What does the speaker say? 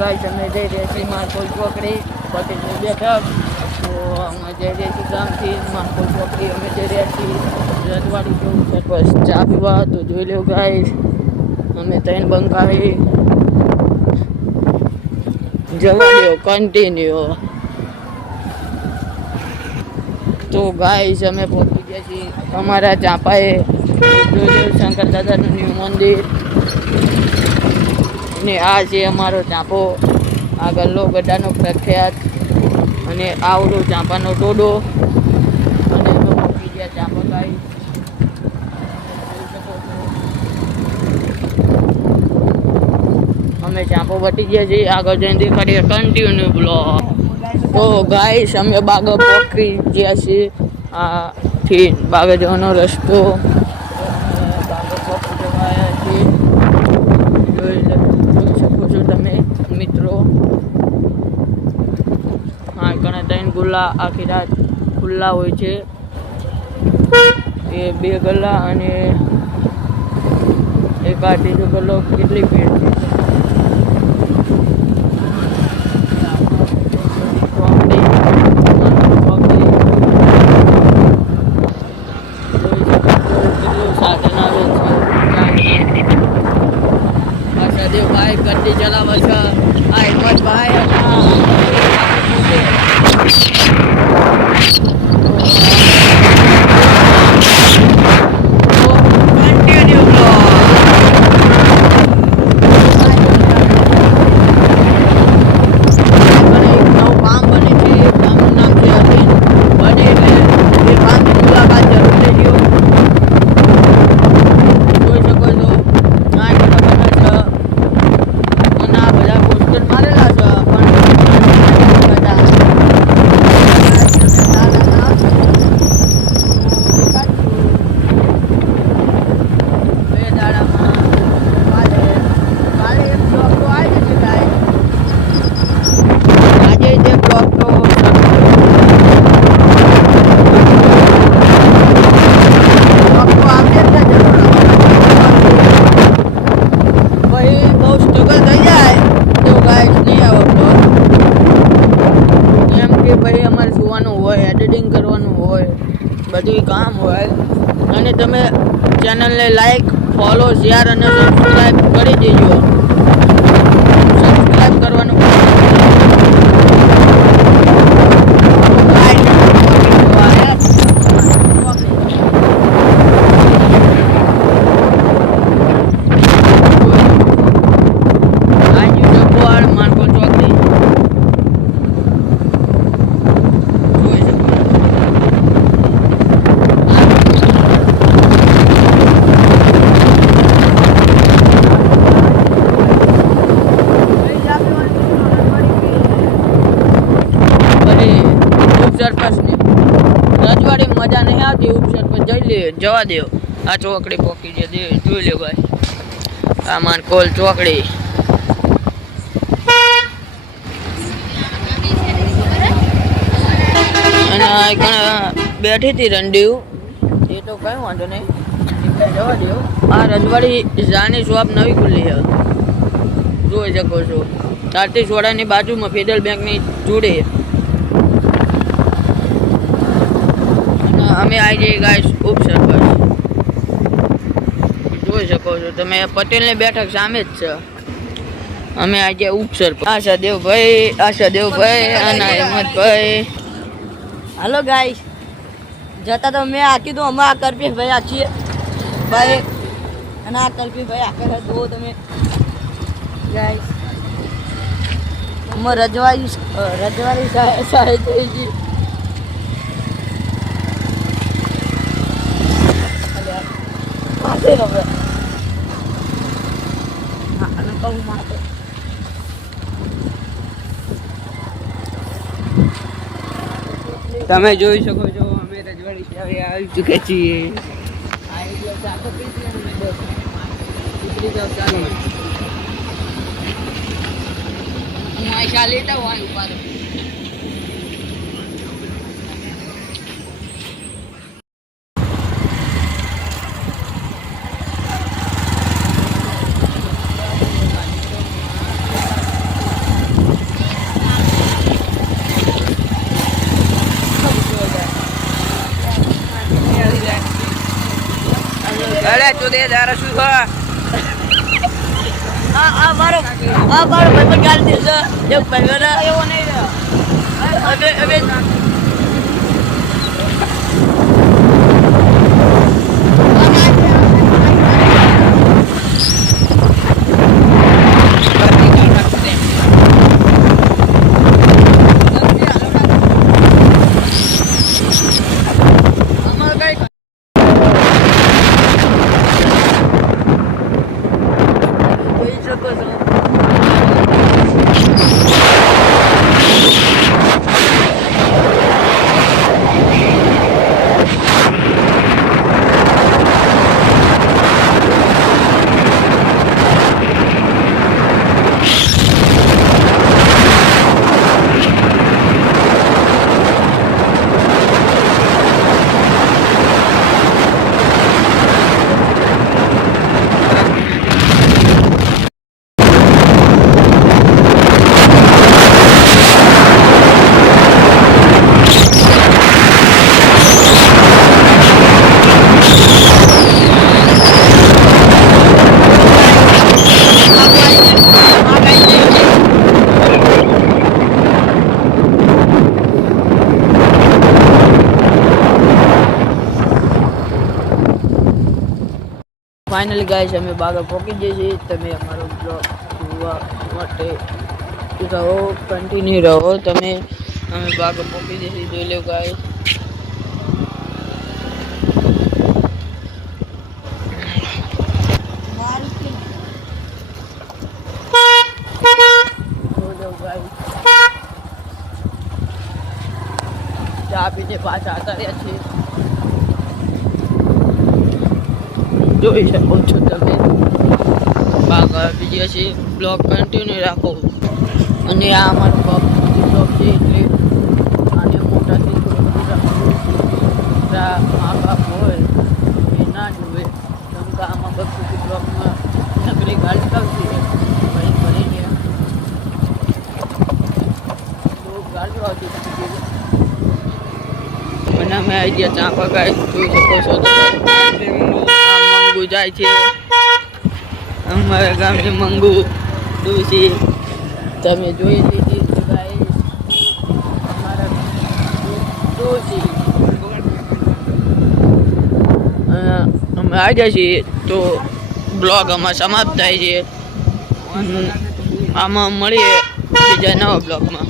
Guys અમે જઈ રહ્યા છીએ માર્કોલ ચોકડી પટેલની બેઠક તો અમે જઈ રહ્યા છીએ ગામથી માર્કોલ ચોકડી અમે જઈ રહ્યા છીએ રજવાડી જવું છે બસ ચા પીવા તો જોઈ લો ગાઈસ અમે ત્રણ બંકાળી જવા દો કન્ટિન્યુ તો ગાઈસ અમે પહોંચી ગયા છીએ અમારા ચાંપાએ શંકર દાદાનું ન્યૂ મંદિર ને આ છે અમારો ચાંપો આ ગલ્લો ગड्ढાનો પ્રખ્યાત અને આવડો ચાંપાનો ટોડો અને અમે પહોંચી ગયા ચાંપા ગાઈ અમે ચાંપો વટી ગયા છીએ આગળ જઈને દેખાડીએ કન્ટિન્યુ બ્લોગ તો ગાઈસ અમે બાગ પહોંચી ગયા છીએ આ થી બાગ જવાનો રસ્તો ગુલ્લા આખી રાત ખુલ્લા હોય છે એ 2 ગલ્લા અને એક આ ત્રીજો ગલ્લો કેટલી ભીડ છે સાધન આવે છે દેવભાઈ ગड्डी ચલાવે છે આ હિંમતભાઈ બધું કામ હોય અને તમે ચેનલને લાઈક ફોલો શેર અને સબસ્ક્રાઈબ કરી દેજો સબસ્ક્રાઈબ કરવાનું રજવાડી મજા નહીં આવતી ઉપસર પર જઈ લે જવા દો આ ચોકડી પોકી છે જોઈ લે ભાઈ આ માર્કોલ ચોકડી અને બેઠી હતી રંડીવ એ તો કઈ વાંધો નહીં જવા દો આ રજવાડી જાની શોપ નવી ખુલ્લી છે જોઈ શકો છો આરતી સોડાની બાજુમાં ફેડરલ બેંકની જોડે અમે આવી જઈએ ગાઈસ ઉપસર પર જોઈ શકો છો તમે પટેલની બેઠક સામે જ છે અમે આવી જઈએ ઉપસર પર આશા દેવભાઈ અને હિંમતભાઈ હાલો ગાઈસ જતા તો મેં આખી તો અમે આ કરપી ભાઈ આખીએ ભાઈ અને આ કરપી ભાઈ આખા દો તમે ગાઈસ અમે રજવાડી સાહેબ થઈ ગઈ તમે જોઈ શકો છો અમે રજવાડી આવી ચૂક્યા છીએ ચોદે હજાર શું છે આ મારો ભાઈ ગાડી છે એક ભાઈ એવો નહીં હવે ફાઇનલી ગાઈસ અમે બાગા પહોંચી જઈએ છીએ. તમે અમારો બ્લોગ જોવા માટે રહો, કન્ટિન્યુ રહો. તમે અમે બાગા પહોંચી જઈએ છીએ, જોઈ લો ગાઈસ. ચા પીને પાછા આવતા રહ્યા છીએ. જોઈ શકો છો તમે બાગા બીજી છે. બ્લોગ કન્ટિન્યુ રાખો. અને આ અમારો બ્લોગ છે એટલે આને મોટાથી મા બાપ હોય એ ના જોવે. કેમ કે આમાં બધું બ્લોગમાં નકરી ગાડી આવતી ભરી ભરીને ગાડીઓ આવતી અને અમે આવી ગયા ચા પકાઈ. જોઈ શકો છો મંગુ જાય છે. અમારા ગામની મંગુ ડોસી તમે જોઈ લીધી અમારા ડોસી. અમે આવી જાય છીએ તો બ્લોગ આમાં સમાપ્ત થાય છે. આમાં મળીએ બીજા નવા બ્લોગમાં.